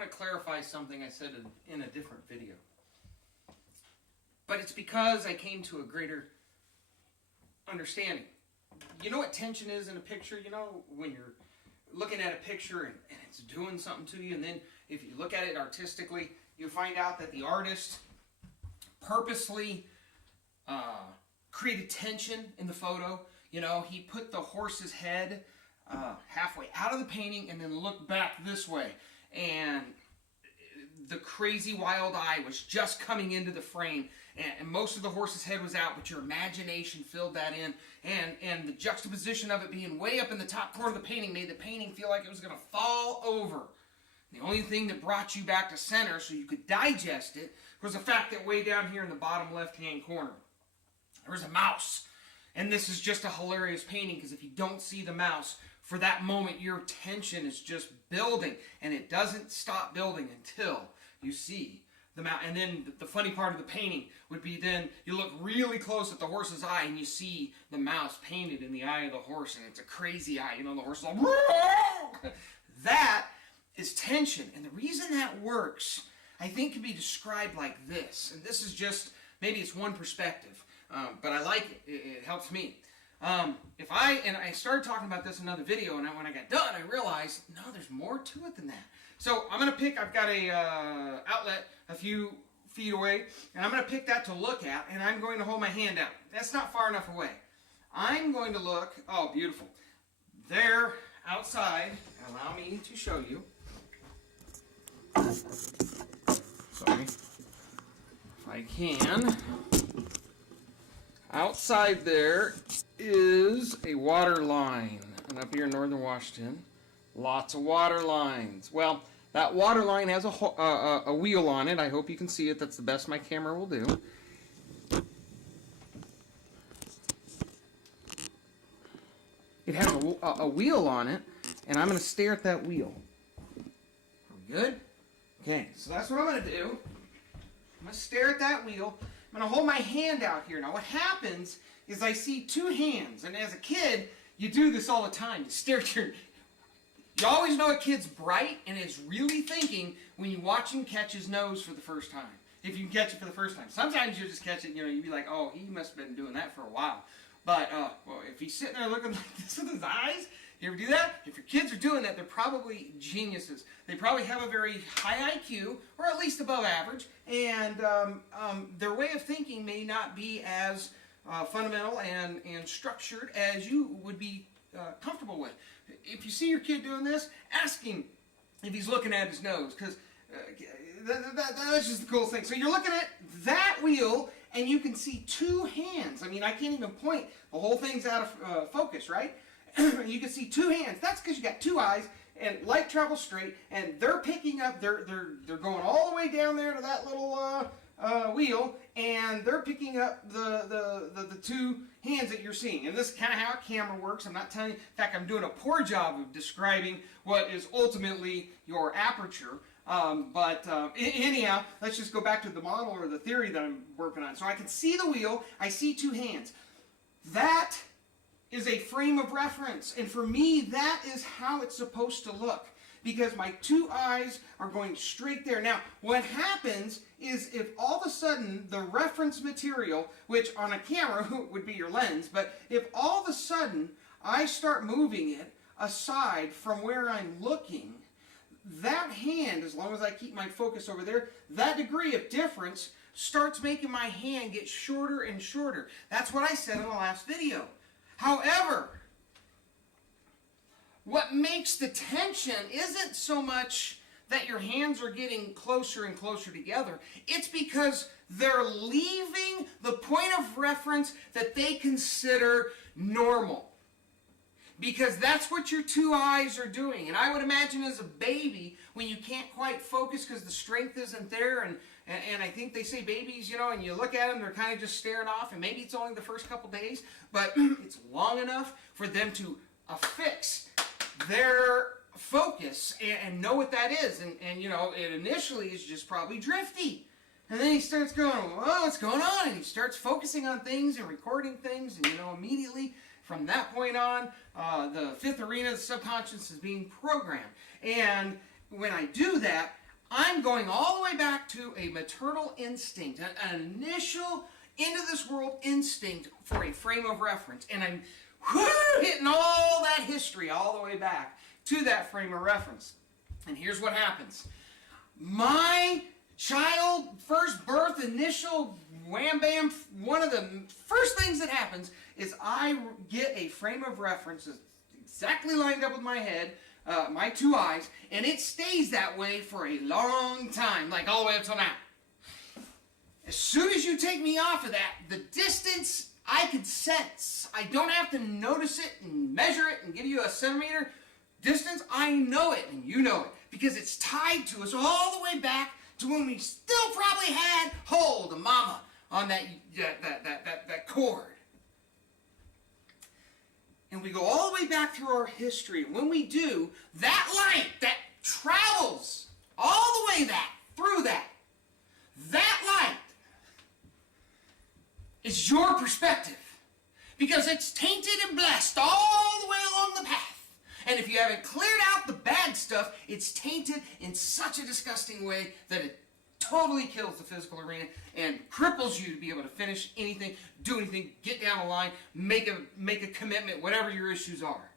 want to clarify something I said in a different video. But it's because I came to a greater understanding. You know what tension is in a picture? You know, when you're looking at a picture and it's doing something to you, and then if you look at it artistically, you find out that the artist purposely created tension in the photo. You know, he put the horse's head halfway out of the painting and then looked back this way. And the crazy wild eye was just coming into the frame. And most of the horse's head was out, but your imagination filled that in. And the juxtaposition of it being way up in the top corner of the painting made the painting feel like it was going to fall over. The only thing that brought you back to center so you could digest it was the fact that way down here in the bottom left-hand corner, there was a mouse. And this is just a hilarious painting because if you don't see the mouse, for that moment your tension is just building. And it doesn't stop building until you see the mouse. And then the funny part of the painting would be then you look really close at the horse's eye and you see the mouse painted in the eye of the horse. And it's a crazy eye. You know, the horse is like, that is tension. And the reason that works, I think, can be described like this. And this is just, maybe it's one perspective. But I like it. It helps me. I started talking about this in another video, and when I got done, I realized, no, there's more to it than that. So I'm going to pick, I've got a outlet a few feet away, and I'm going to pick that to look at, and I'm going to hold my hand out. That's not far enough away. I'm going to look, oh, beautiful. There, outside, allow me to show you. Sorry. If I can. Outside there is a water line, and up here in northern Washington, lots of water lines. Well, that water line has a wheel on it. I hope you can see it. That's the best my camera will do. It has a wheel on it, and I'm going to stare at that wheel. Are we good? Okay, so that's what I'm going to do. I'm going to stare at that wheel. I'm going to hold my hand out here. Now what happens is I see two hands, and as a kid, you do this all the time. You stare at your... You always know a kid's bright and is really thinking when you watch him catch his nose for the first time. If you catch it for the first time. Sometimes you just catch it, you know, you'd be like, oh, he must have been doing that for a while. But, well, if he's sitting there looking like this with his eyes, you ever do that? If your kids are doing that, they're probably geniuses. They probably have a very high IQ, or at least above average, and their way of thinking may not be as fundamental and structured as you would be comfortable with. If you see your kid doing this, ask him if he's looking at his nose, because that's just the cool thing. So you're looking at that wheel, and you can see two hands. I mean, I can't even point. The whole thing's out of focus, right? You can see two hands. That's because you got two eyes, and light travels straight, and they're picking up. They're going all the way down there to that little wheel, and they're picking up the two hands that you're seeing. And this is kind of how a camera works. I'm not telling you. In fact, I'm doing a poor job of describing what is ultimately your aperture. Anyhow, let's just go back to the model or the theory that I'm working on. So I can see the wheel. I see two hands. That is a frame of reference. And for me, that is how it's supposed to look. Because my two eyes are going straight there. Now, what happens is if all of a sudden the reference material, which on a camera would be your lens, but if all of a sudden I start moving it aside from where I'm looking, that hand, as long as I keep my focus over there, that degree of difference starts making my hand get shorter and shorter. That's what I said in the last video. However, what makes the tension isn't so much that your hands are getting closer and closer together. It's because they're leaving the point of reference that they consider normal. Because that's what your two eyes are doing. And I would imagine as a baby, when you can't quite focus because the strength isn't there, and I think they say babies, you know, and you look at them, they're kind of just staring off, and maybe it's only the first couple days, but it's long enough for them to affix their focus and know what that is. And you know, it initially is just probably drifty. And then he starts going, oh, what's going on? And he starts focusing on things and recording things, and you know, immediately from that point on, the fifth arena of the subconscious is being programmed. And when I do that, I'm going all the way back to a maternal instinct, an initial into this world instinct for a frame of reference. And I'm hitting all that history all the way back to that frame of reference. And here's what happens. My child, first birth, initial, wham bam, one of the first things that happens is I get a frame of reference that's exactly lined up with my head, my two eyes, and it stays that way for a long time, like all the way up till now. As soon as you take me off of that, the distance I can sense. I don't have to notice it and measure it and give you a centimeter distance. I know it and you know it because it's tied to us all the way back to when we still probably had hold of mama on that cord. And we go all the way back through our history. When we do, that light that travels all the way back through that light is your perspective. Because it's tainted and blessed all the way along the path. And if you haven't cleared out the bad stuff, it's tainted in such a disgusting way that it totally kills the physical arena and cripples you to be able to finish anything, do anything, get down the line, make a commitment, whatever your issues are.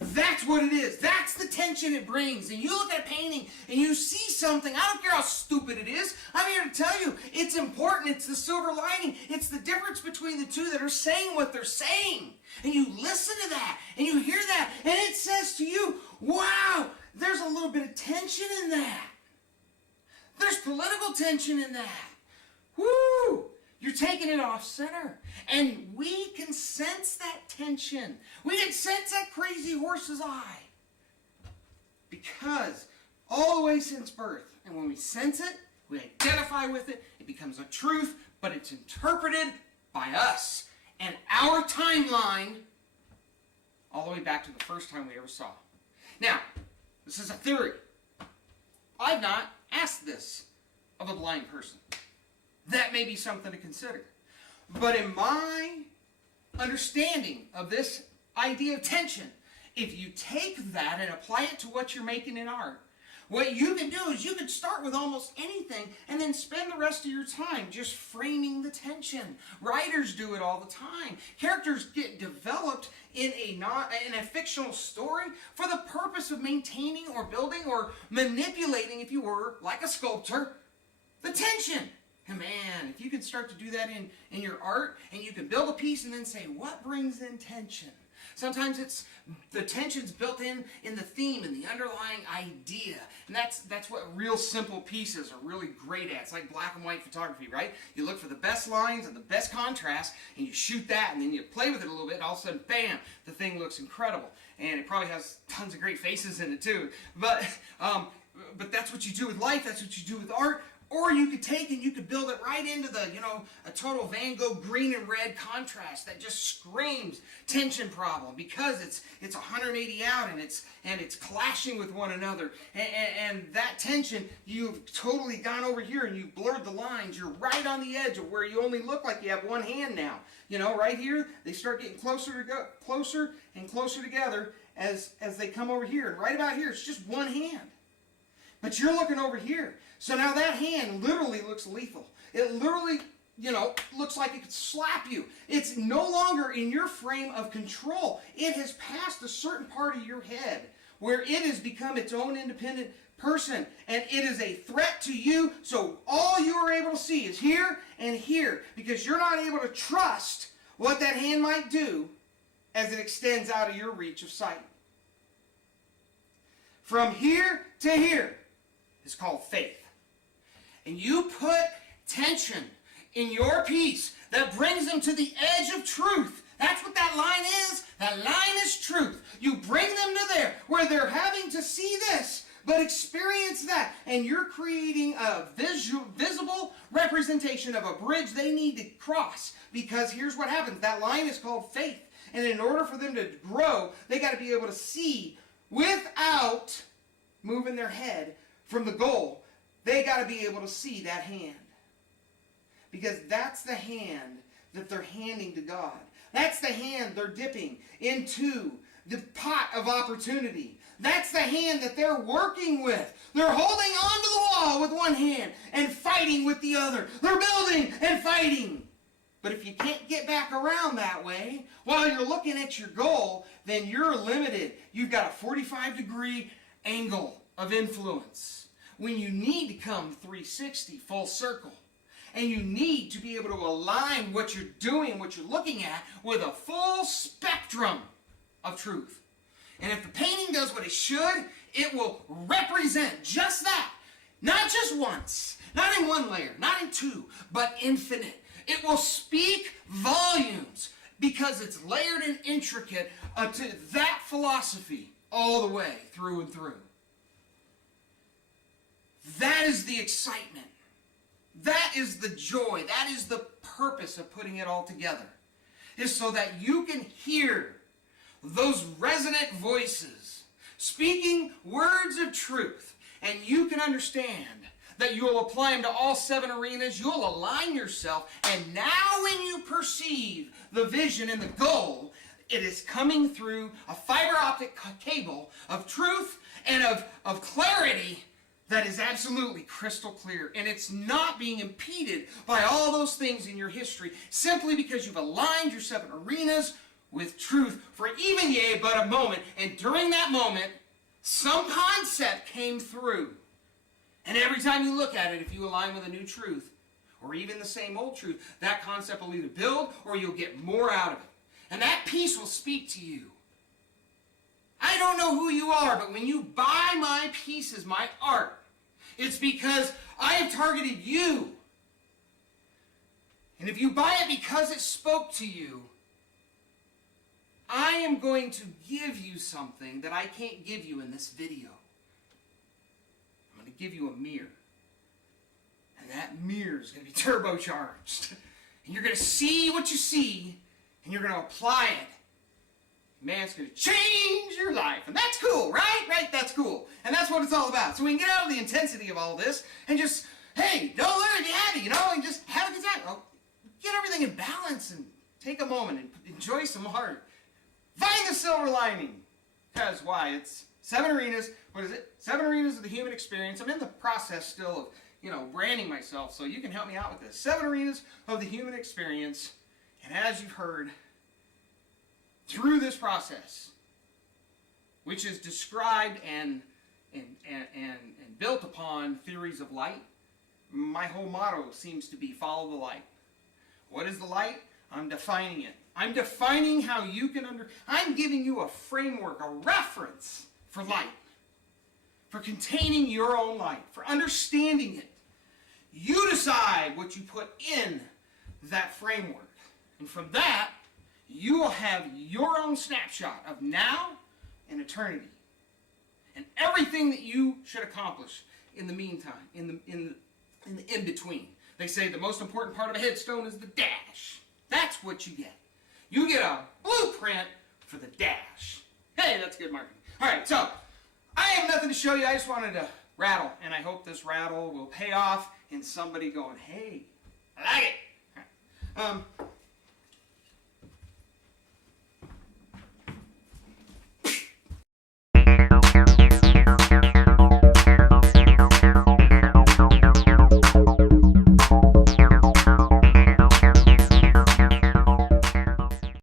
That's what it is. That's the tension it brings. And you look at a painting and you see something. I don't care how stupid it is. I'm here to tell you it's important. It's the silver lining. It's the difference between the two that are saying what they're saying. And you listen to that and you hear that and it says to you, wow, there's a little bit of tension in that. There's political tension in that. Woo! You're taking it off center. And we can sense that tension. We can sense that crazy horse's eye. Because all the way since birth, and when we sense it, we identify with it, it becomes a truth, but it's interpreted by us. And our timeline, all the way back to the first time we ever saw. Now, this is a theory. I've not asked this of a blind person. That may be something to consider. But in my understanding of this idea of tension, if you take that and apply it to what you're making in art, what you can do is you can start with almost anything and then spend the rest of your time just framing the tension. Writers do it all the time. Characters get developed in a fictional story for the purpose of maintaining or building or manipulating, if you were, like a sculptor, the tension. And man, if you can start to do that in your art, and you can build a piece and then say, what brings in tension? Sometimes it's the tension's built in the theme and the underlying idea. And that's what real simple pieces are really great at. It's like black and white photography, right? You look for the best lines and the best contrast, and you shoot that, and then you play with it a little bit, and all of a sudden, bam, the thing looks incredible. And it probably has tons of great faces in it too. But that's what you do with life. That's what you do with art. Or you could take and you could build it right into the, a total Van Gogh green and red contrast that just screams tension problem because it's 180 out and it's clashing with one another. And that tension, you've totally gone over here and you've blurred the lines. You're right on the edge of where you only look like you have one hand now. Right here, they start getting closer and closer together as they come over here. And right about here, it's just one hand. But you're looking over here. So now that hand literally looks lethal. It literally, looks like it could slap you. It's no longer in your frame of control. It has passed a certain part of your head where it has become its own independent person. And it is a threat to you. So all you are able to see is here and here because you're not able to trust what that hand might do as it extends out of your reach of sight. From here to here is called faith. And you put tension in your piece that brings them to the edge of truth. That's what that line is. That line is truth. You bring them to there where they're having to see this, but experience that. And you're creating a visible representation of a bridge they need to cross. Because here's what happens. That line is called faith. And in order for them to grow, they got to be able to see without moving their head from the goal. They got to be able to see that hand. Because that's the hand that they're handing to God. That's the hand they're dipping into the pot of opportunity. That's the hand that they're working with. They're holding on to the wall one hand and fighting with the other. They're building and fighting. But if you can't get back around that way while you're looking at your goal, then you're limited. You've got a 45-degree angle of influence when you need to come 360, full circle. And you need to be able to align what you're doing, what you're looking at, with a full spectrum of truth. And if the painting does what it should, it will represent just that. Not just once, not in one layer, not in two, but infinite. It will speak volumes because it's layered and intricate to that philosophy all the way through and through. That is the excitement. That is the joy. That is the purpose of putting it all together. Is so that you can hear those resonant voices speaking words of truth, and you can understand that you'll apply them to all 7 arenas. You'll align yourself, and now when you perceive the vision and the goal, it is coming through a fiber optic cable of truth and of clarity that is absolutely crystal clear. And it's not being impeded by all those things in your history simply because you've aligned your 7 arenas with truth for even yea but a moment. And during that moment, some concept came through. And every time you look at it, if you align with a new truth, or even the same old truth, that concept will either build or you'll get more out of it. And that piece will speak to you. I don't know who you are, but when you buy my pieces, my art, it's because I have targeted you. And if you buy it because it spoke to you, I am going to give you something that I can't give you in this video. I'm going to give you a mirror. And that mirror is going to be turbocharged. And you're going to see what you see, and you're going to apply it. Man, it's going to change your life. And that's cool, right? Right? That's cool. And that's what it's all about. So we can get out of the intensity of all this and just, hey, don't let it be happy, you know, and just have a good time. Oh, get everything in balance and take a moment and enjoy some art. Find the silver lining. Because why? It's 7 arenas. What is it? 7 arenas of the human experience. I'm in the process still of, branding myself, so you can help me out with this. 7 arenas of the human experience. And as you've heard, through this process, which is described and built upon theories of light, my whole motto seems to be follow the light. What is the light? I'm defining it. I'm defining how you can I'm giving you a framework, a reference for light, for containing your own light, for understanding it. You decide what you put in that framework. And from that, you will have your own snapshot of now and eternity. And everything that you should accomplish in the meantime, in the in-between. They say the most important part of a headstone is the dash. That's what you get. You get a blueprint for the dash. Hey, that's good marketing. All right, so I have nothing to show you. I just wanted to rattle, and I hope this rattle will pay off in somebody going, hey, I like it. All right.